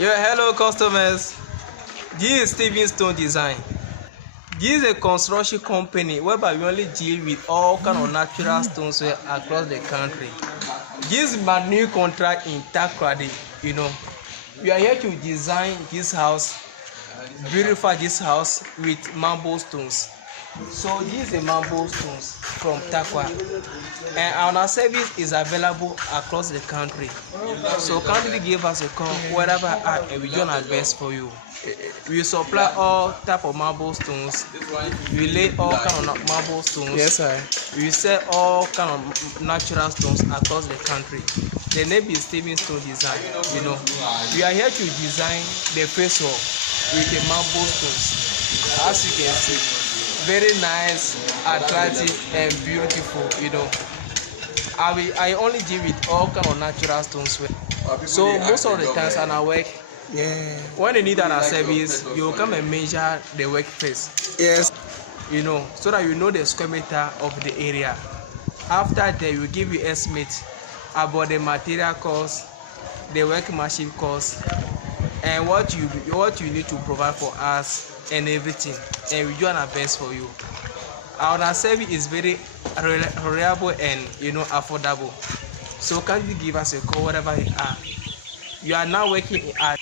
Yeah, hello customers. This is Steven Stone Design. This is a construction company whereby we only deal with all kind of natural stones across the country. This is my new contract in tarkoadi. We are here to design this house, beautify this house with marble stones. So this is the marble stones from Takwa, and our service is available across the country. So kindly give us a call wherever at, and we do our best for you. We supply all type of marble stones. We lay all kind of marble stones. Yes, sir. We sell all kind of natural stones across the country. The name is Steven Stone Design. We are here to design the face wall with the marble stones. As you can see, very nice, attractive, and beautiful. I only deal with all kind of natural stones. So most of the times on our work, when you need our service, you will come and measure the workplace. Yes. So that you know the square meter of the area. After that, we give you estimate about the material cost, the workmanship cost, and what you need to provide for us and everything, and we do our best for you. Our service is very reliable and affordable. So can you give us a call wherever you are? You are now working at